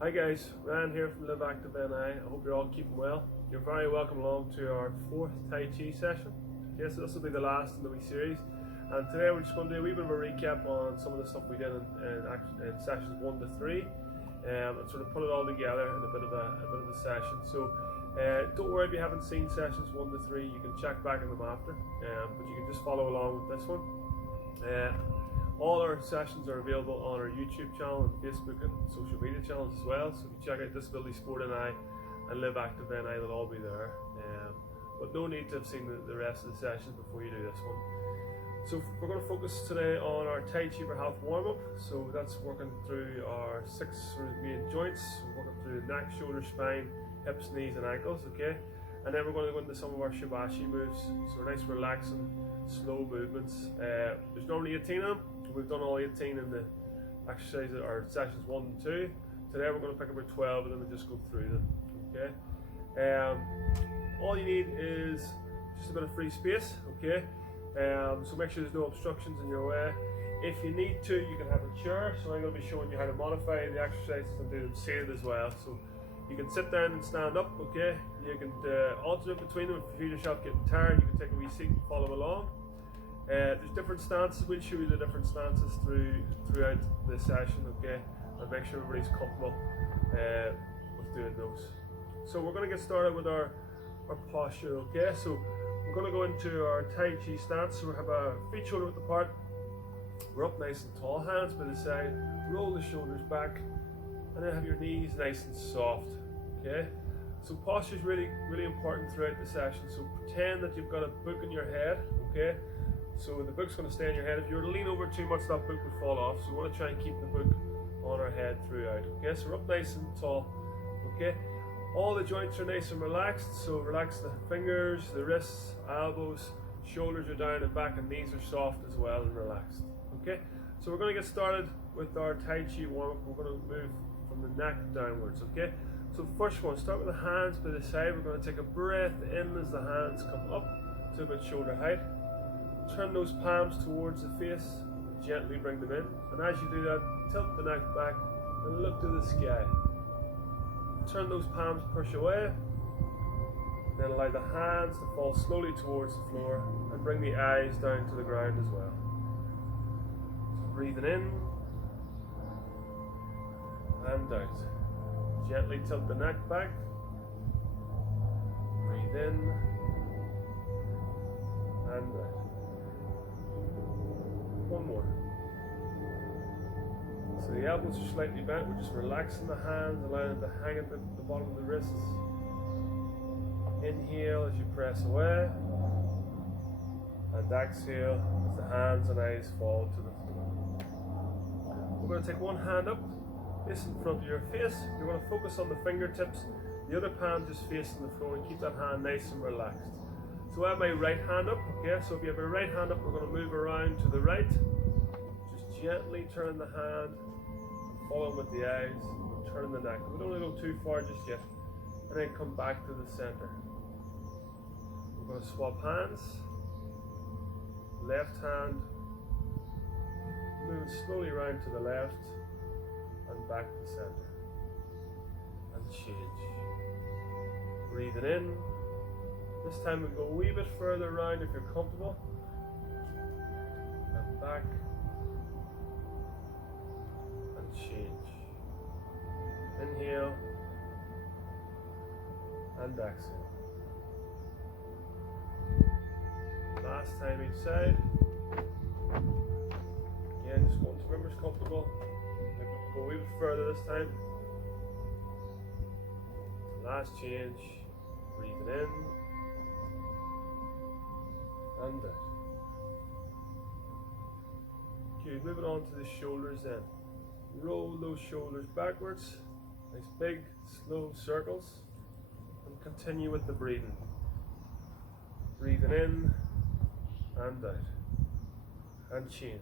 Hi guys, Ryan here from Live Active NI. I hope you're all keeping well. You're very welcome along to our 4th Tai Chi session. Okay, so this will be the last in the wee series. And today we're just going to do a wee bit of a recap on some of the stuff we did in sessions 1 to 3, and sort of put it all together in a bit of a session. So don't worry if you haven't seen sessions 1 to 3, you can check back on them after, but you can just follow along with this one. All our sessions are available on our YouTube channel and Facebook and social media channels as well. So if you check out Disability Sport NI and Live Active NI, they'll all be there. But no need to have seen the rest of the sessions before you do this one. So we're going to focus today on our Tai Chi for Health warm-up. So that's working through our 6 sort of main joints. We're working through the neck, shoulder, spine, hips, knees and ankles, okay? And then we're going to go into some of our shibashi moves. So nice relaxing, slow movements. There's normally 18 of them. We've done all 18 in the exercises or sessions 1 and 2. Today we're going to pick about 12 of them and just go through them, okay? All you need is just a bit of free space, okay? So make sure there's no obstructions in your way. If you need to, you can have a chair. So I'm going to be showing you how to modify the exercises and do them seated as well. So you can sit down and stand up, okay? You can alternate between them. If you feel yourself getting tired, you can take a wee seat and follow along. There's different stances. We'll show you the different stances throughout the session, okay? And make sure everybody's comfortable with doing those. So we're going to get started with our posture, okay? So we're going to go into our Tai Chi stance. So we have our feet shoulder width apart. We're up nice and tall, hands by the side. Roll the shoulders back, and then have your knees nice and soft, okay? So posture is really, really important throughout the session. So pretend that you've got a book in your head, okay? So the book's going to stay in your head. If you were to lean over too much, that book would fall off. So we want to try and keep the book on our head throughout. Okay, so we're up nice and tall. Okay, all the joints are nice and relaxed. So relax the fingers, the wrists, elbows, shoulders are down and back, and knees are soft as well and relaxed. Okay, so we're going to get started with our Tai Chi warm-up. We're going to move from the neck downwards. Okay, so first one, start with the hands by the side. We're going to take a breath in as the hands come up to about shoulder height. Turn those palms towards the face, gently bring them in, and as you do that, tilt the neck back and look to the sky. Turn those palms, push away, then allow the hands to fall slowly towards the floor and bring the eyes down to the ground as well. So breathing in and out. Gently tilt the neck back, breathe in and out. One more. So the elbows are slightly bent. We're just relaxing the hands, allowing them to hang at the bottom of the wrists. Inhale as you press away, and exhale as the hands and eyes fall to the floor. We're going to take one hand up, this in front of your face. You're going to focus on the fingertips, the other palm just facing the floor, and keep that hand nice and relaxed. So I have my right hand up, okay? So if you have your right hand up, we're going to move around to the right. Just gently turn the hand, follow with the eyes, and turn the neck. We don't want to go too far just yet. And then come back to the center. We're going to swap hands. Left hand, move slowly around to the left, and back to the center. And change. Breathing in. This time we go a wee bit further around if you're comfortable. And back. And change. Inhale. And exhale. Last time each side. Again, just going to wherever's comfortable. Maybe go a wee bit further this time. Last change. Breathing in. And out. Okay, moving on to the shoulders then. Roll those shoulders backwards. Nice big, slow circles. And continue with the breathing. Breathing in and out. And change.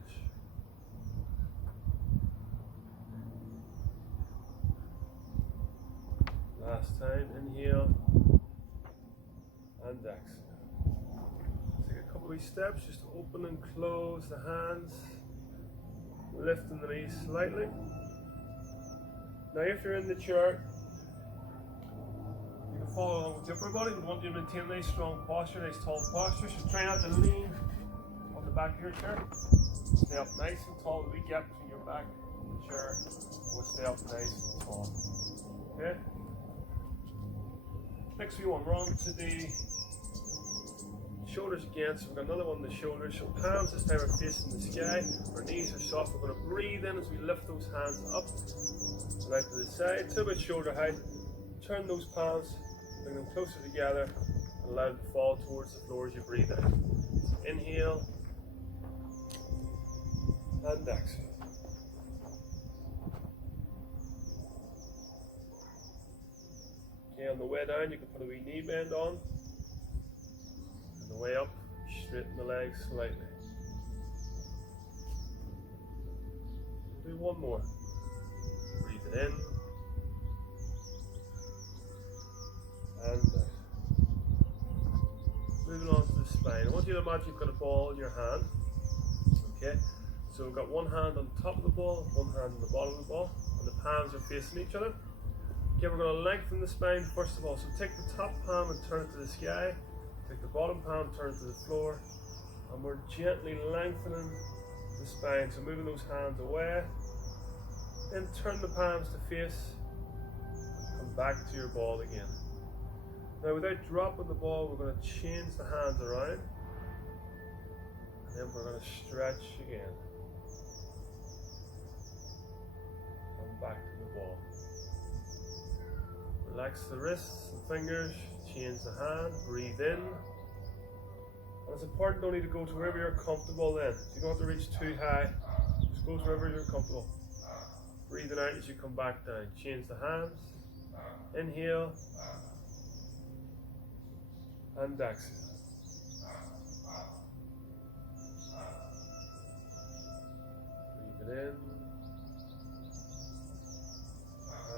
Last time, inhale and exhale. Take a couple of steps, just open and close the hands, lifting the knees slightly. Now if you're in the chair, you can follow along with the upper body. We want you to maintain a nice strong posture, nice tall posture. So try not to lean on the back of your chair. Stay up nice and tall. The wee gap between your back and the chair will stay up nice and tall. Okay? Next we want, we're on to the shoulders again. So we've got another one on the shoulders. So palms this time are facing the sky. Our knees are soft. We're going to breathe in as we lift those hands up and out to the side to about shoulder height. Turn those palms, bring them closer together, and allow them to fall towards the floor as you breathe out. So inhale and exhale. Okay, on the way down you can put a wee knee bend on. On the way up, straighten the legs slightly. Do one more. Breathe it in and out. Moving on to the spine. I want you to imagine you've got a ball in your hand. Okay, so we've got one hand on the top of the ball, one hand on the bottom of the ball, and the palms are facing each other. Okay, we're going to lengthen the spine first of all. So take the top palm and turn it to the sky. Take the bottom palm, turn it to the floor. And we're gently lengthening the spine. So moving those hands away. Then turn the palms to face. Come back to your ball again. Now without dropping the ball, we're going to change the hands around. And then we're going to stretch again. Come back to the ball. Relax the wrists and fingers, change the hand, breathe in. And it's important only to go to wherever you're comfortable then. So you don't have to reach too high, just go to wherever you're comfortable. Breathing out as you come back down. Change the hands, inhale, and exhale. Breathe it in,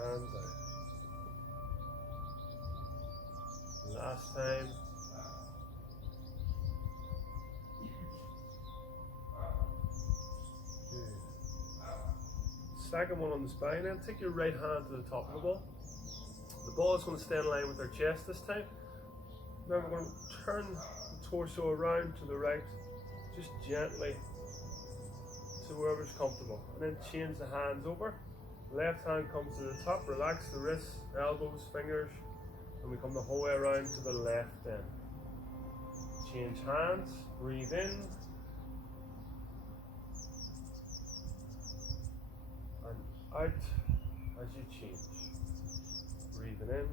and out. Last time. Good. Second one on the spine, then take your right hand to the top of the ball. The ball is going to stay in line with our chest this time. Now we're going to turn the torso around to the right, just gently to wherever's comfortable. And then change the hands over. Left hand comes to the top, relax the wrists, elbows, fingers. And we come the whole way around to the left then. Change hands, breathe in. And out as you change. Breathing in.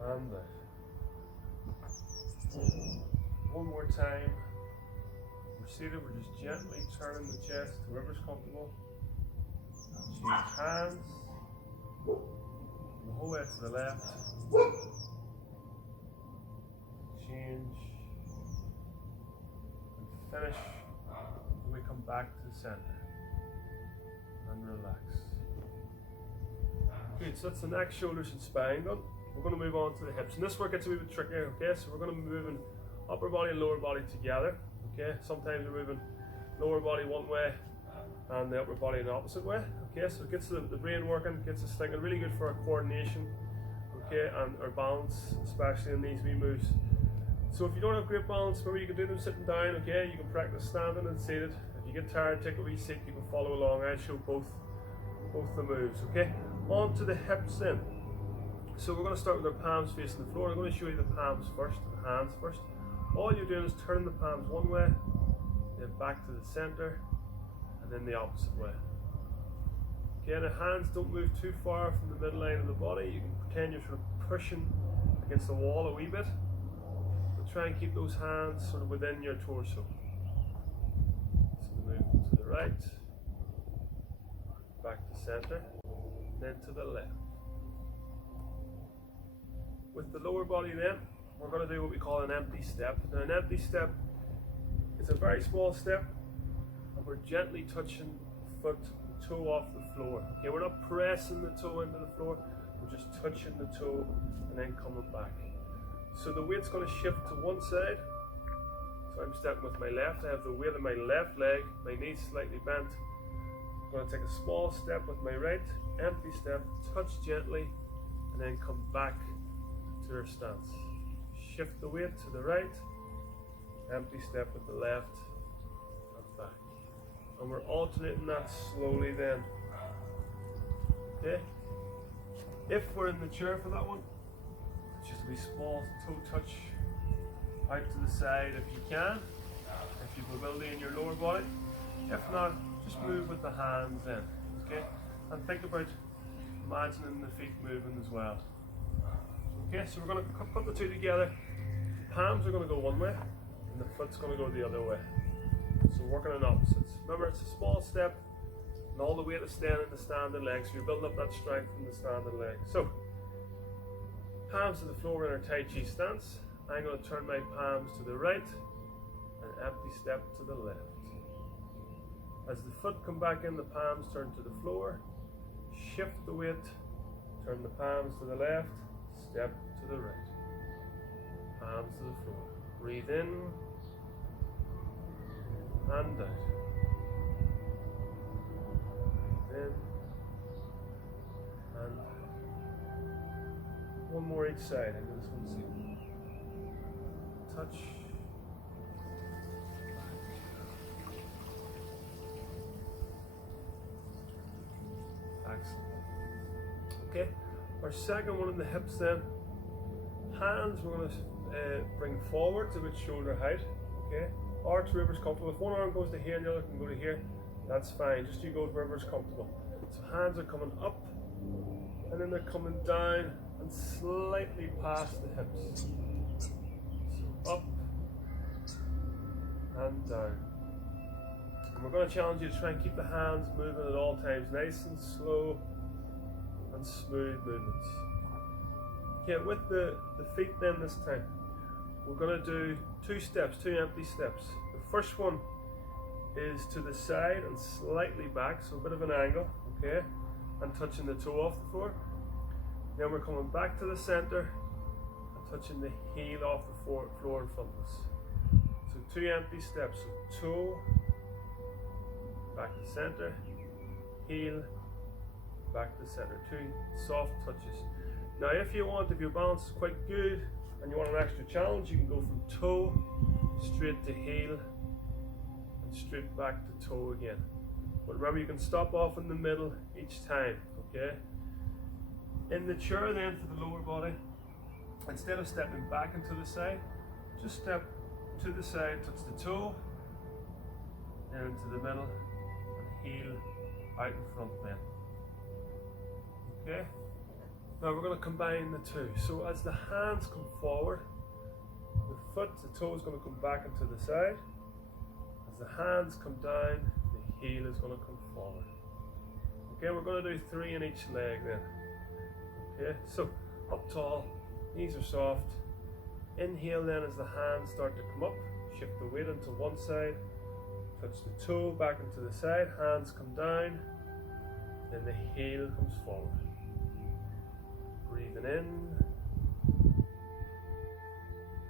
And out. One more time. We're seated, we're just gently turning the chest to wherever's comfortable. Change hands. The whole way to the left. Change. And finish. And we come back to the center. And relax. Good, so that's the neck, shoulders and spine done. We're going to move on to the hips. And this work gets a wee bit trickier, okay? So we're going to be moving upper body and lower body together. Okay, sometimes we're moving lower body one way and the upper body in the opposite way. Okay, so it gets the brain working, gets us thinking, really good for our coordination, okay, and our balance, especially in these wee moves. So if you don't have great balance, maybe you can do them sitting down, okay, you can practice standing and seated. If you get tired, take a wee seat, you can follow along. I'll show both the moves, okay. On to the hips then. So we're going to start with our palms facing the floor. I'm going to show you the palms first, the hands first. All you're doing is turning the palms one way, then back to the center, and then the opposite way. Okay, the hands don't move too far from the midline of the body. You can pretend you're sort of pushing against the wall a wee bit, but try and keep those hands sort of within your torso. So move to the right, back to center, then to the left. With the lower body then, we're going to do what we call an empty step. Now an empty step is a very small step, and we're gently touching the foot, the toe off the floor. Okay, we're not pressing the toe into the floor, we're just touching the toe and then coming back. So the weight's going to shift to one side. So I'm stepping with my left, I have the weight of my left leg, my knees slightly bent, I'm going to take a small step with my right, empty step, touch gently, and then come back to our stance. Shift the weight to the right, empty step with the left, and back. And we're alternating that slowly then. Okay? If we're in the chair for that one, just a wee small toe touch out to the side if you can, if you've mobility in your lower body. If not, just move with the hands then. Okay? And think about imagining the feet moving as well. Okay, so we're going to put the two together. The palms are going to go one way, and the foot's going to go the other way. So working on opposites. Remember, it's a small step, and all the weight is staying in the standing leg, so you're building up that strength in the standing leg. So, palms to the floor in our Tai Chi stance. I'm going to turn my palms to the right, and empty step to the left. As the foot come back in, the palms turn to the floor. Shift the weight, turn the palms to the left, step to the right. Palms to the floor. Breathe in and out. Breathe in and out. One more each side into this one. See. Touch. Excellent. Okay, our second one in the hips then. Hands we're going to bring forward to about shoulder height. Okay, or to wherever's comfortable. If one arm goes to here and the other can go to here, that's fine. Just you go to wherever's comfortable. So hands are coming up, and then they're coming down and slightly past the hips. So up and down. And we're going to challenge you to try and keep the hands moving at all times, nice and slow and smooth movements. Okay, with the feet then this time, we're going to do two steps, two empty steps. The first one is to the side and slightly back, so a bit of an angle, okay, and touching the toe off the floor. Then we're coming back to the center and touching the heel off the floor in front of us. So two empty steps, so toe, back to center, heel, back to center. Two soft touches. Now if you want, if your balance is quite good and you want an extra challenge, you can go from toe straight to heel and straight back to toe again. But remember, you can stop off in the middle each time, okay? In the chair then for the lower body, instead of stepping back and to the side, just step to the side, touch the toe, then into the middle, and heel out in front then. Okay? Now we're going to combine the two. So as the hands come forward, the foot, the toe is going to come back into the side. As the hands come down, the heel is going to come forward. Okay, we're going to do three in each leg then. Okay, so up tall, knees are soft. Inhale then as the hands start to come up. Shift the weight into one side. Touch the toe back into the side. Hands come down. Then the heel comes forward. Breathing in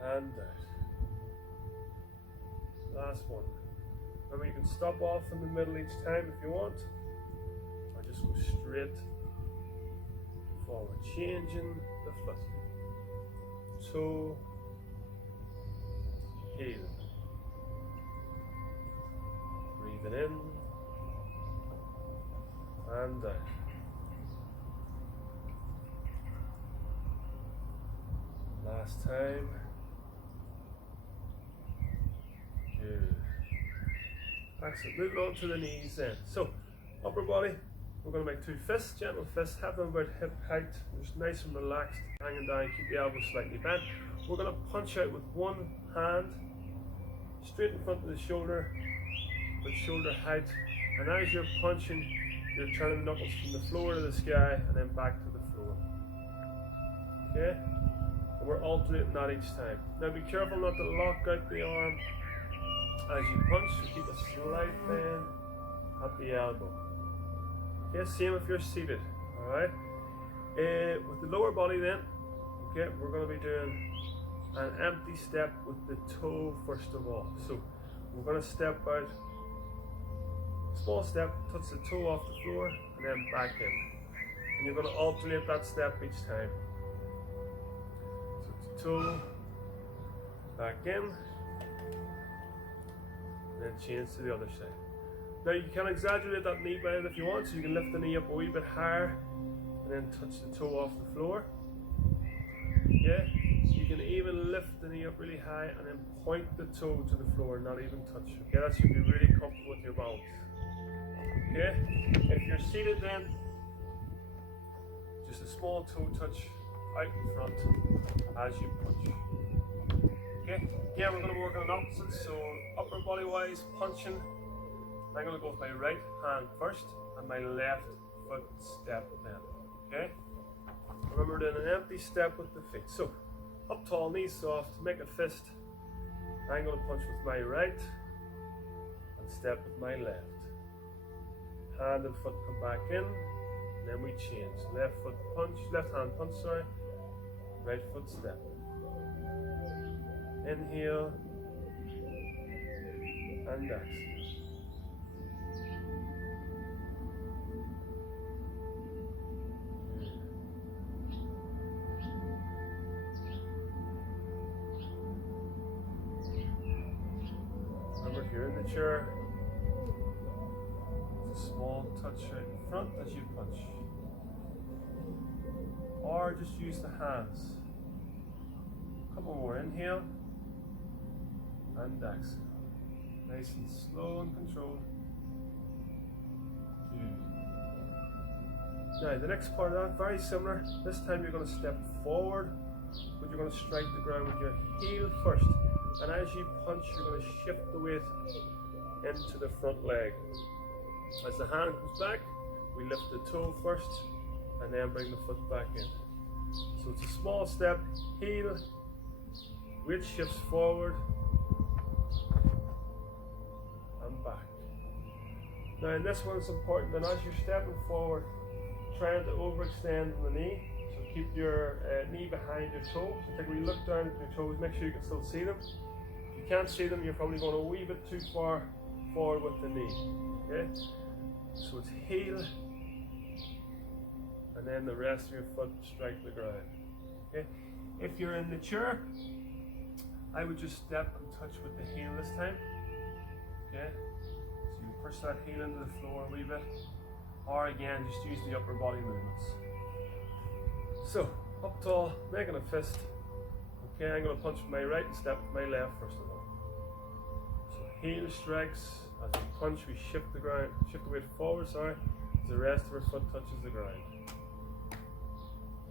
and out. Last one. Remember, you can stop off in the middle each time if you want, or just go straight forward. Changing the foot. Toe, heel. Breathing in and out. Last time. Good. Excellent. Moving on to the knees then. So, upper body, we're going to make two fists, gentle fists, have them about hip height, just nice and relaxed, hanging down, keep the elbows slightly bent. We're going to punch out with one hand, straight in front of the shoulder, with shoulder height, and as you're punching, you're turning the knuckles from the floor to the sky, and then back to the floor. Okay? And we're alternating that each time. Now be careful not to lock out the arm as you punch, so keep a slight bend at the elbow. Okay, same if you're seated, alright? With the lower body then, okay, we're going to be doing an empty step with the toe first of all. So we're going to step out Small step, touch the toe off the floor and then back in. And you're going to alternate that step each time. So it's toe, back in, and then change to the other side. Now you can exaggerate that knee bend if you want, so you can lift the knee up a wee bit higher and then touch the toe off the floor. Yeah, you can even lift the knee up really high and then point the toe to the floor, not even touch. Okay, that should be really comfortable with your balance. Okay, if you're seated then, just a small toe touch out in front as you punch. Okay, again we're going to work on opposites, so upper body wise punching. I'm going to go with my right hand first and my left foot step then. Okay, remember doing an empty step with the feet. So up tall, knees soft, make a fist. I'm going to punch with my right and step with my left. Hand and foot come back in, and then we change. Left foot punch, left hand punch, sorry. Right foot step. Inhale and exhale. Remember, if you're in the chair, small touch right in front as you punch, or just use the hands. Couple more, inhale and exhale, nice and slow and controlled. Now the next part of that, very similar. This time you're going to step forward, but you're going to strike the ground with your heel first, and as you punch you're going to shift the weight into the front leg. As the hand comes back, we lift the toe first and then bring the foot back in. So it's a small step, heel, weight shifts forward and back. Now in this one it's important that as you're stepping forward, trying to overextend the knee. So keep your knee behind your toe. So take a wee look down at your toes, make sure you can still see them. If you can't see them, you're probably going a wee bit too far forward with the knee. Okay? So it's heel, and then the rest of your foot strike the ground. Okay? If you're in the chair, I would just step and touch with the heel this time. Okay? So you push that heel into the floor a wee bit, or again, just use the upper body movements. So, up tall, making a fist. Okay, I'm going to punch with my right and step with my left first of all. So heel strikes. As we punch, we shift the weight forward, as the rest of our foot touches the ground.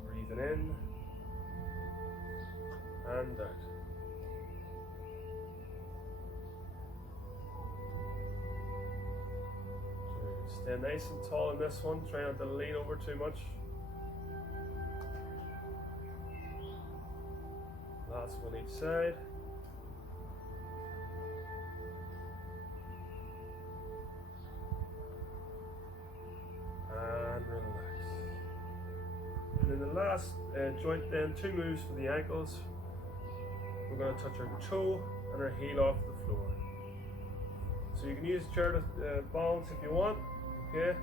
Breathing in and out. Stay nice and tall in this one, try not to lean over too much. Last one each side. And relax. And then the last joint then, 2 moves for the ankles. We're going to touch our toe and our heel off the floor. So you can use the chair to balance if you want. Okay,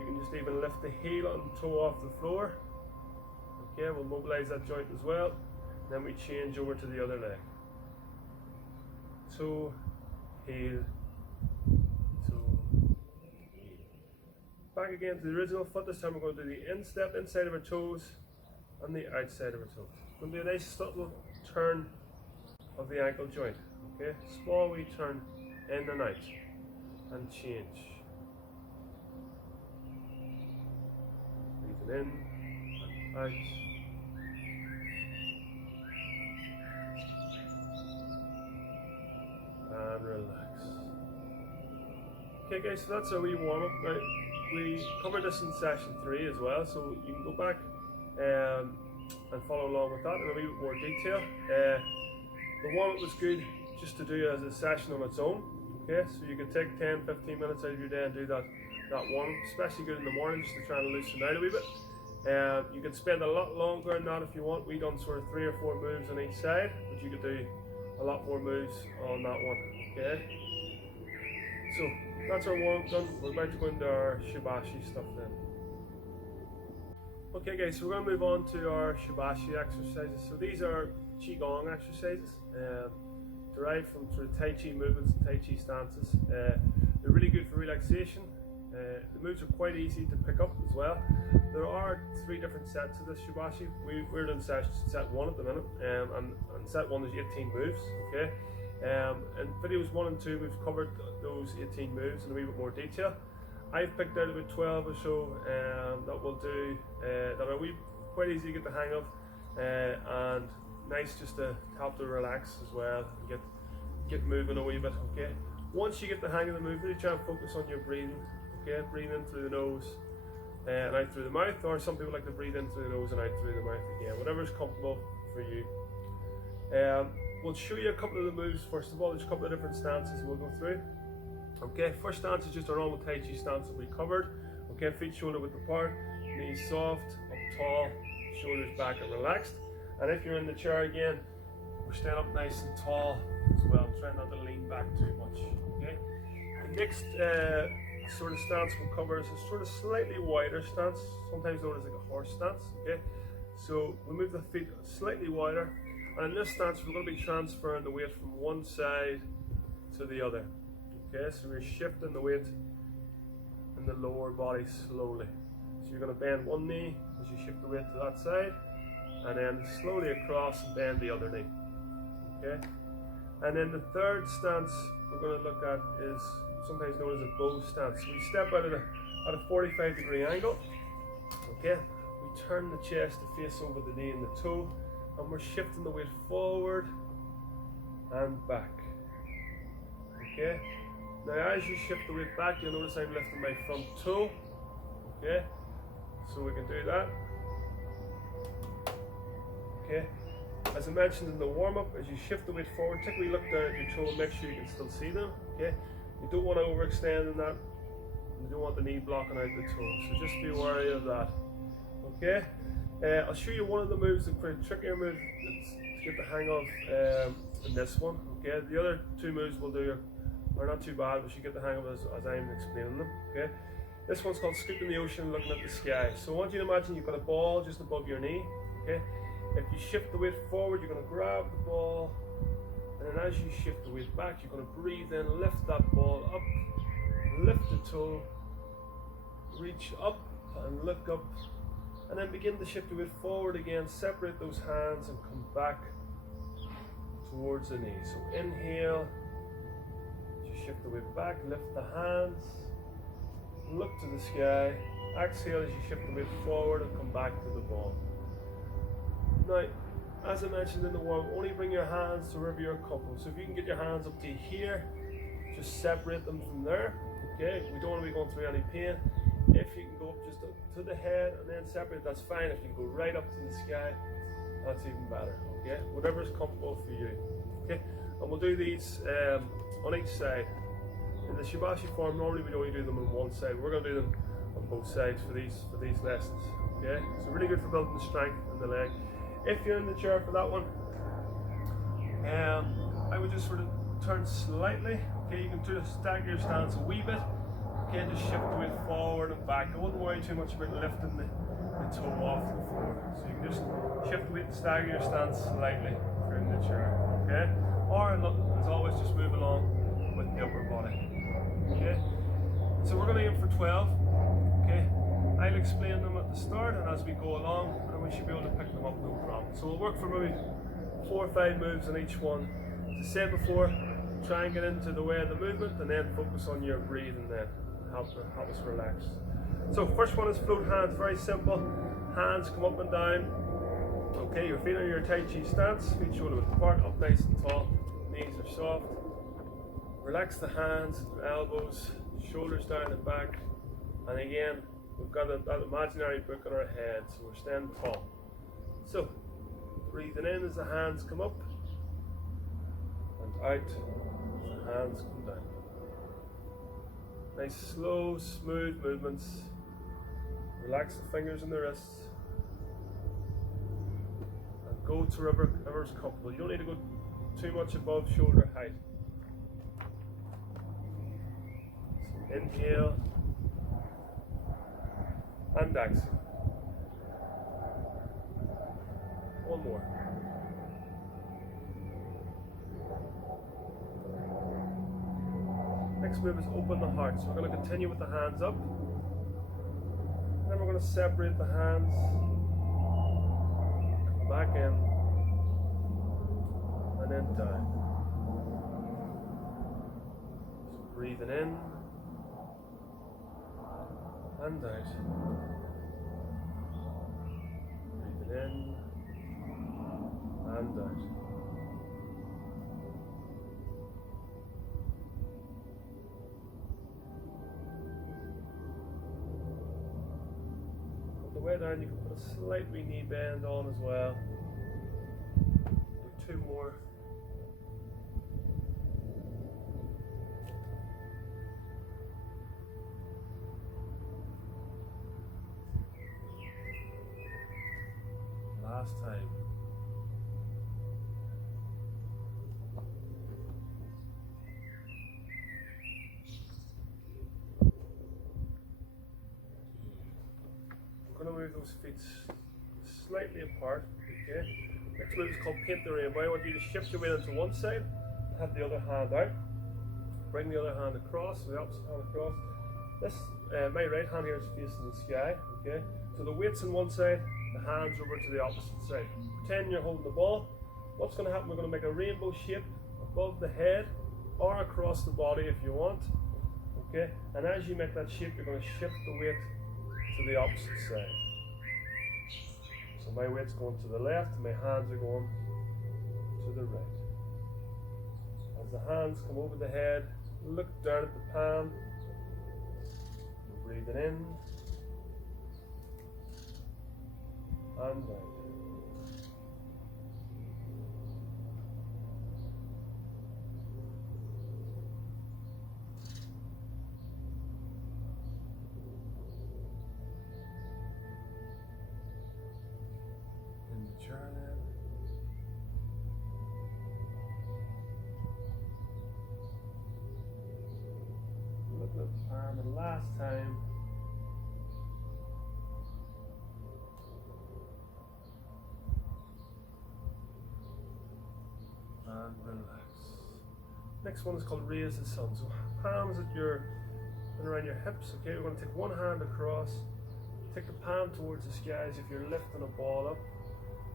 you can just even lift the heel and toe off the floor. Okay, we'll mobilize that joint as well. Then we change over to the other leg. Toe, heel, toe, heel. Back again to the original foot. This time we're going to do the instep inside of our toes and the outside of our toes. We're going to do a nice subtle turn of the ankle joint. Okay, small wee turn in and out and change. Breathing in and out. And relax. Okay guys, so that's our wee warm up. Now, we covered this in session 3 as well, so you can go back and follow along with that in a wee bit more detail. The warm up was good just to do as a session on its own. Okay, so you can take 10-15 minutes out of your day and do that warm up, especially good in the morning just to try and loosen out a wee bit. You can spend a lot longer on that if you want. We done sort of 3 or 4 moves on each side, but you could do a lot more moves on that one. Okay, So that's our warm up done. We're about to go into our shibashi stuff then. Okay guys, so we're going to move on to our shibashi exercises. So these are qigong exercises, derived from sort of Tai Chi movements and Tai Chi stances. They're really good for relaxation. The moves are quite easy to pick up as well. There are 3 different sets of this shibashi. We're in set 1 at the minute, and set 1 is 18 moves. Okay, in videos 1 and 2 we've covered those 18 moves in a wee bit more detail. I've picked out about 12 or so that we'll do, that are quite easy to get the hang of, and nice just to help to relax as well and get moving a wee bit. Okay, once you get the hang of the move, really try and focus on your breathing. Okay, breathe in through the nose and out through the mouth, or some people like to breathe in through the nose and out through the mouth again, whatever is comfortable for you. We'll show you a couple of the moves first of all. There's a couple of different stances we'll go through. Okay, first stance is just our normal Tai Chi stance that we covered. Okay, feet shoulder width apart, knees soft, up tall, shoulders back and relaxed. And if you're in the chair again, we're staying up nice and tall as well, trying not to lean back too much. Okay, the next sort of stance we'll cover is a sort of slightly wider stance, sometimes known as like a horse stance. Okay, so we move the feet slightly wider, and in this stance we're going to be transferring the weight from one side to the other. Okay, so we're shifting the weight in the lower body slowly. So you're going to bend one knee as you shift the weight to that side, and then slowly across and bend the other knee. Okay, and then the third stance we're going to look at is sometimes known as a bow stance. So we step out at a 45-degree angle. Okay, we turn the chest to face over the knee and the toe, and we're shifting the weight forward and back. Okay, now as you shift the weight back, you'll notice I'm lifting my front toe. Okay, so we can do that. Okay, as I mentioned in the warm-up, as you shift the weight forward, take a wee look down at your toe and make sure you can still see them. Okay, you don't want to overextend in that. You don't want the knee blocking out the toe, so just be wary of that. Okay, I'll show you one of the moves, the quite trickier move to get the hang of in this one. Okay, the other 2 moves we'll do are not too bad, but you get the hang of as I'm explaining them. Okay, this one's called scooping the ocean, looking at the sky. So I want you to imagine you've got a ball just above your knee. Okay, if you shift the weight forward, you're going to grab the ball, and then as you shift the weight back, you're going to breathe in, lift that ball up, lift the toe, reach up and look up, and then begin to shift the weight forward again. Separate those hands and come back towards the knee. So inhale, you shift the weight back, lift the hands, look to the sky. Exhale as you shift the weight forward and come back to the ball. Now, as I mentioned in the warm, only bring your hands to wherever you're comfortable. So if you can get your hands up to here, just separate them from there. Okay, we don't want to be going through any pain. If you can go up just up to the head and then separate, that's fine. If you can go right up to the sky, that's even better. Okay, whatever is comfortable for you. Okay, and we'll do these on each side. In the shibashi form, normally we only do them on one side. We're going to do them on both sides for these lessons. Okay, so really good for building the strength in the leg. If you're in the chair for that one, I would just sort of turn slightly. Okay, you can stagger your stance a wee bit. Okay, just shift the weight forward and back. I wouldn't worry too much about lifting the toe off the floor. So you can just shift the weight and stagger your stance slightly if you're in the chair. Okay, or as always, just move along with the upper body. Okay, so we're going to aim for 12. Okay, I'll explain them at the start, and as we go along, and we should be able to pick them up no problem. So we'll work for maybe 4 or 5 moves on each one. As I said before, try and get into the way of the movement, and then focus on your breathing then. Help us relax. So first one is float hands, very simple. Hands come up and down. Okay, your feet are in your Tai Chi stance, feet shoulder width apart, up nice and tall, knees are soft. Relax the hands, elbows, shoulders down and back. And again, we've got that imaginary book on our head, so we're standing tall. So, breathing in as the hands come up, and out as the hands come down. Nice, slow, smooth movements. Relax the fingers and the wrists. And go to wherever's comfortable. You don't need to go too much above shoulder height. Inhale and exhale. One more. Next move is open the heart. So we're going to continue with the hands up. Then we're going to separate the hands. Come back in. And then down. So breathing in. And out. Breathing in. And out. On the way down, you can put a slight wee knee bend on as well. Do 2 more. Last time. We're going to move those feet slightly apart. Okay. Next move is called paint the rainbow. I want you to shift your weight onto one side, have the other hand out. Bring the other hand across, the opposite hand across. This, my right hand here is facing the sky. Okay. So the weight's on one side, the hands over to the opposite side. Pretend you're holding the ball. What's going to happen? We're going to make a rainbow shape above the head or across the body if you want. Okay. And as you make that shape, you're going to shift the weight to the opposite side. So my weight's going to the left and my hands are going to the right. As the hands come over the head, look down at the palm. Breathing in and out. In the chair then. Look at the arm the last time. And relax. Next one is called raise the sun. So palms at your and around your hips. Okay, we're going to take one hand across, take the palm towards the sky as if you're lifting a ball up.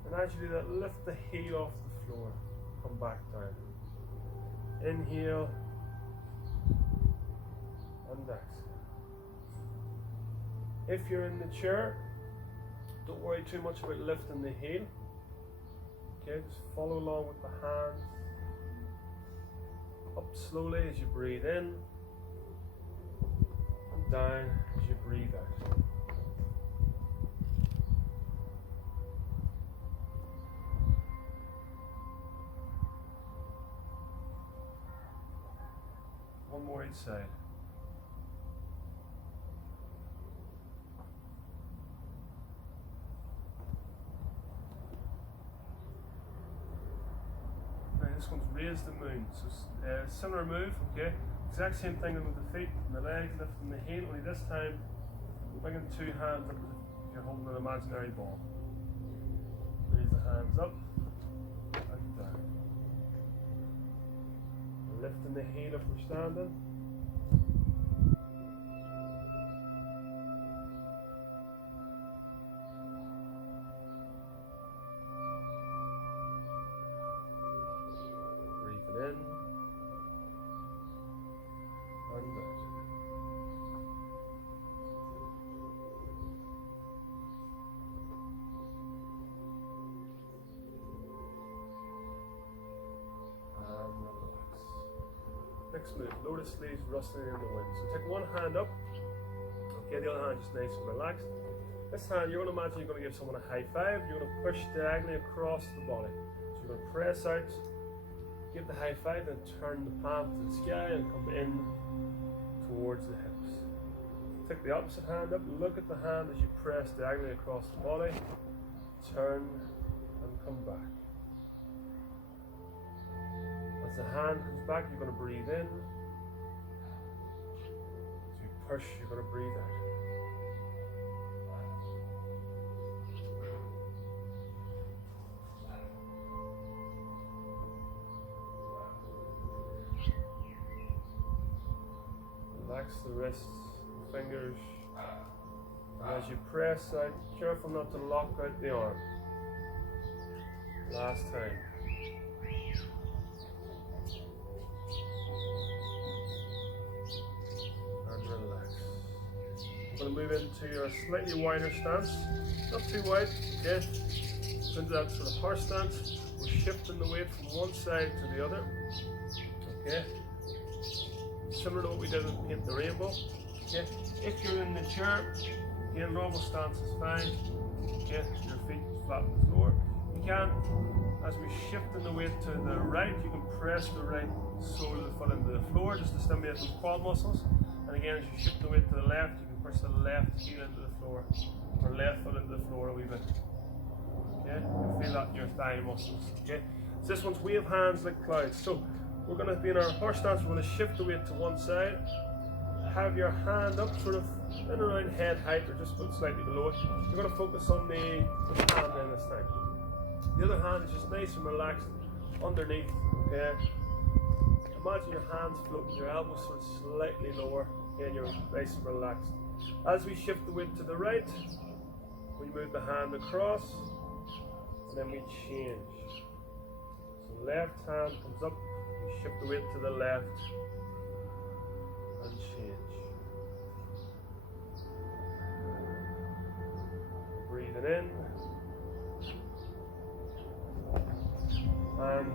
And as you do that, lift the heel off the floor. Come back down. Inhale and exhale. If you're in the chair, don't worry too much about lifting the heel. Okay, just follow along with the hands. Up slowly as you breathe in, and down as you breathe out. One more each side. This one's raise the moon. So similar move, okay? Exact same thing with the feet and the legs, lifting the heel, only this time bringing 2 hands up as if you're holding an imaginary ball. Raise the hands up and down. Lifting the heel if we're standing. In and out. And relax. Next move, lotus sleeves rustling in the wind. So take one hand up, okay, the other hand just nice and relaxed. This hand, you're going to imagine you're going to give someone a high five. You're going to push diagonally across the body. So you're going to press out, give the high five, and turn the palm to the sky and come in towards the hips. Take the opposite hand up, look at the hand as you press diagonally across the body, turn and come back. As the hand comes back, you're going to breathe in, push, you're going to breathe out. Relax the wrists, fingers, and as you press out, careful not to lock out the arm. Last time. And relax. We're going to move into your slightly wider stance. Not too wide, okay? Into that sort of horse stance. We're shifting the weight from one side to the other. Okay? Similar to what we did in Paint the Rainbow. Okay? If you're in the chair, again, normal stance is fine. Okay? Your feet flat on the floor. You can, as we shift the weight to the right, you can press the right sole of the foot into the floor just to stimulate those quad muscles. And again, as you shift the weight to the left, you can push the left heel into the floor, or left foot into the floor a wee bit. Okay? You feel that in your thigh muscles. Okay? So this one's wave hands like clouds. So we're going to be in our horse stance. We're going to shift the weight to one side. Have your hand up, sort of in around head height, or just slightly below it. You're going to focus on the hand then this time. The other hand is just nice and relaxed underneath. Okay. Imagine your hands floating, your elbows sort of slightly lower, and you're nice and relaxed. As we shift the weight to the right, we move the hand across, and then we change. So left hand comes up, we shift the weight to the left, and change. Breathing in, and out.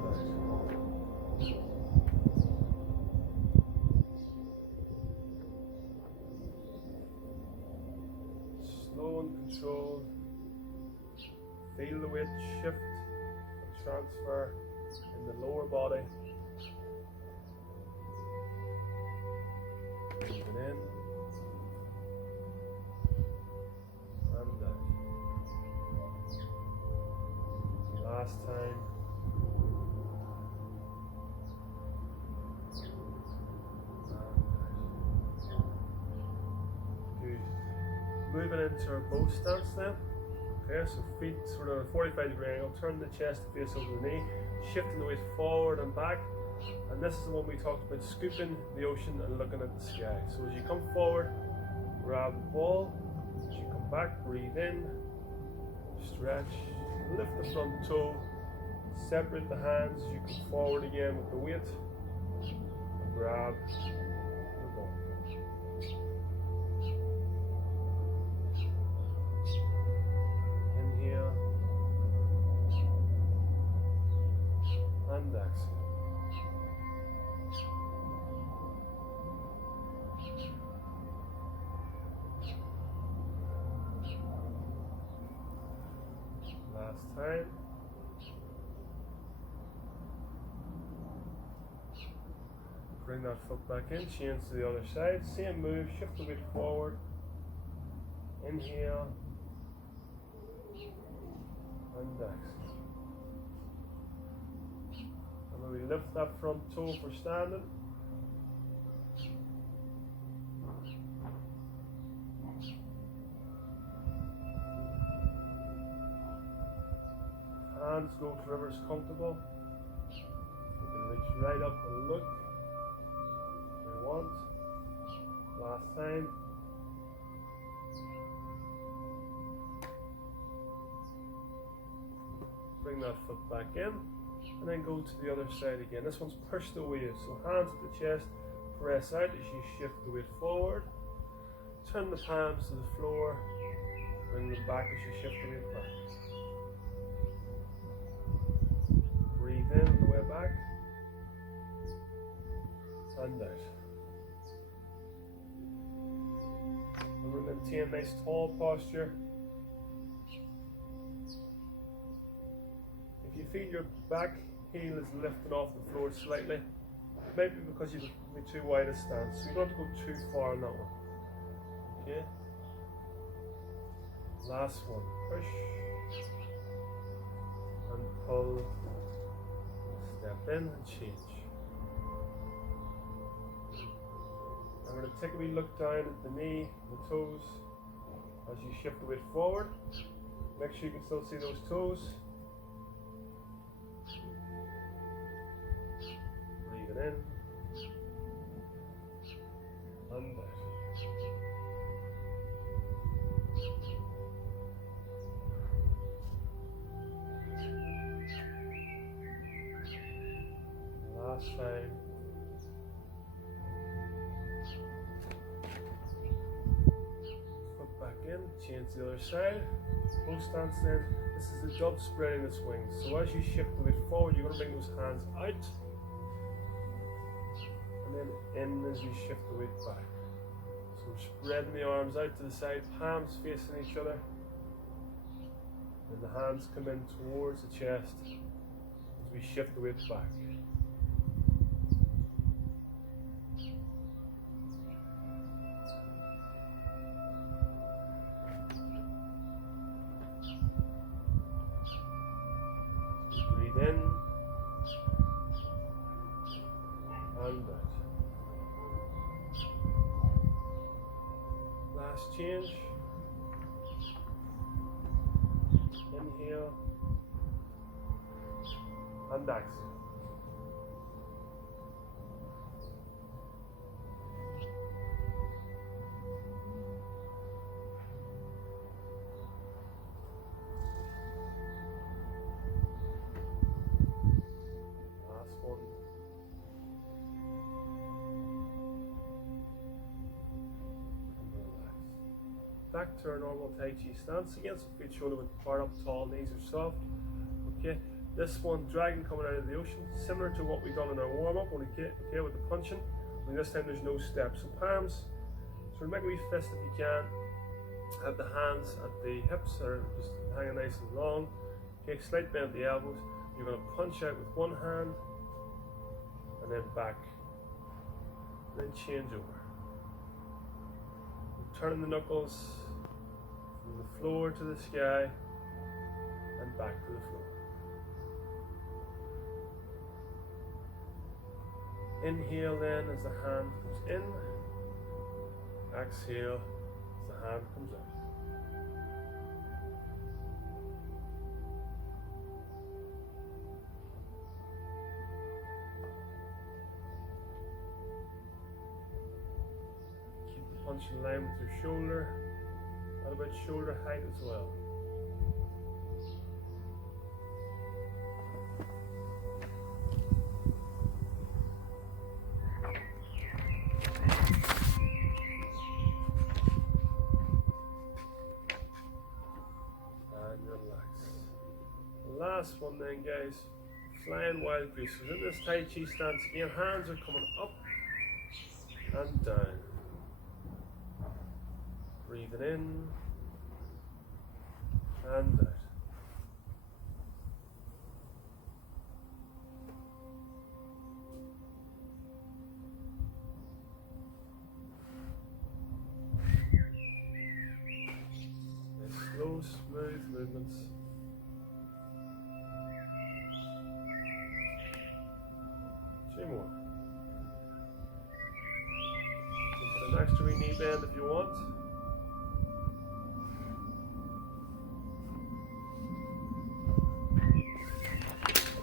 Slow and controlled. Feel the weight shift and transfer in the lower body. Breathing in and out. Last time. Good. Moving into our bow stance then. Okay, so feet sort of a 45-degree angle, turn the chest to face over the knee, shifting the weight forward and back. And this is the one we talked about, scooping the ocean and looking at the sky. So as you come forward, grab the ball. As you come back, breathe in, stretch, lift the front toe, separate the hands as you come forward again with the weight, and grab the ball. Inhale and exhale. Last time. Bring that foot back in, change to the other side. Same move, shift the weight forward. Inhale and exhale. And when we lift that front toe for standing. Hands go to wherever's comfortable. You can reach right up and look. We want. Last time. Bring that foot back in, and then go to the other side again. This one's push the weight. So hands at the chest, press out as you shift the weight forward. Turn the palms to the floor. Bring them back as you shift the weight back. Breathe in on the way back, and out. And we maintain nice tall posture. If you feel your back heel is lifting off the floor slightly, it might be because you've been too wide a stance, so you don't have to go too far on that one. Okay? Last one. Push and pull. Step in and change. I'm going to take a wee look down at the knee, the toes, as you shift the weight forward. Make sure you can still see those toes. Breathing in and out. Last time. Back in, change the other side. Both stance then. This is the dove spreading the wings. So as you shift the weight forward, you're going to bring those hands out. And then in as you shift the weight back. So we're spreading the arms out to the side, palms facing each other. And the hands come in towards the chest as we shift the weight back. In and out. Last change. Inhale and exhale. Back to our normal Tai Chi stance again, so feet shoulder width apart, up tall, knees are soft. Okay, this one, dragon coming out of the ocean, similar to what we've done in our warm-up, okay, with the punching. And this time there's no steps. So palms, so make a wee fist if you can. Have the hands at the hips, or just hanging nice and long. Okay, slight bend at the elbows. You're going to punch out with one hand, and then back, and then change over. Turning the knuckles from the floor to the sky and back to the floor. Inhale then as the hand comes in. Exhale as the hand comes out. Punch in line with your shoulder, and about shoulder height as well. And relax. The last one then, guys, flying wild goose. So in this Tai Chi stance again, hands are coming up and down. Breathing in and out. Nice, slow, smooth movements. Two more. Put an extra wee knee bend if you want.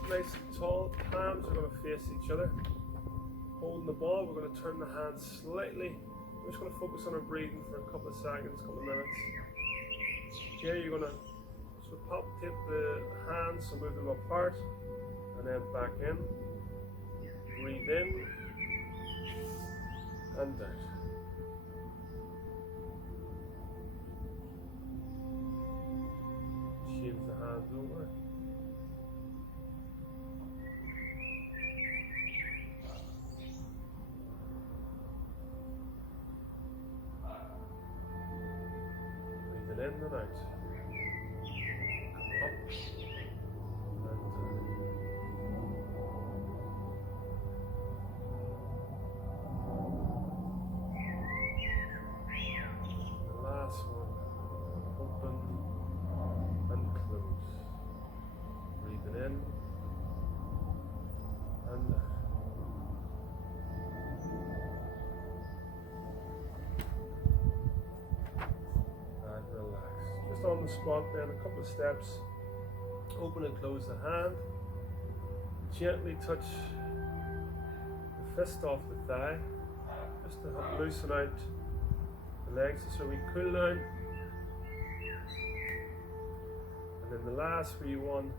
Nice and tall, palms are going to face each other. Holding the ball, we're going to turn the hands slightly. We're just going to focus on our breathing for a couple of seconds, couple of minutes. Here you're going to sort of palpitate the hands, so move them apart, and then back in. Breathe in and out. Change the hands over. In and out. Come up and the last one, open and close. Breathing in and out. on the spot, then a couple of steps, open and close the hand, gently touch the fist off the thigh, just to help loosen out the legs so we cool down. And then the last wee one,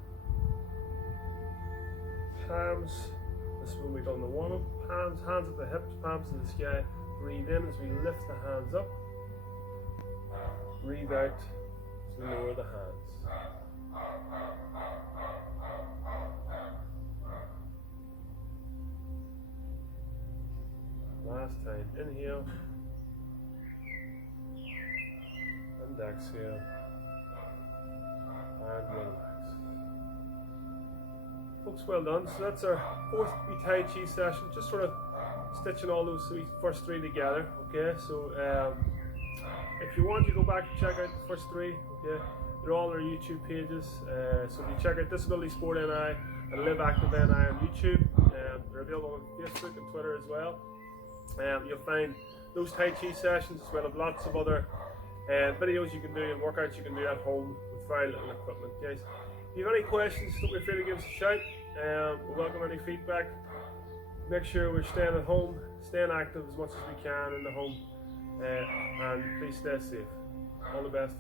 palms, this is when we've done the warm up, hands at the hips, palms to the sky, breathe in as we lift the hands up, breathe out to lower the hands. Last time, inhale and exhale and relax. Folks, well done. So that's our fourth wee Tai Chi session, just sort of stitching all those first three together. Okay, so if you want, you go back and check out the first three. Okay, they're all on our YouTube pages. So if you check out Disability Sport NI and Live Active NI on YouTube, they're available on Facebook and Twitter as well. You'll find those Tai Chi sessions as well as lots of other videos you can do and workouts you can do at home with very little equipment, guys. If you have any questions, don't be afraid to give us a shout. We welcome any feedback. Make sure we're staying at home, staying active as much as we can in the home, and please stay safe. All the best.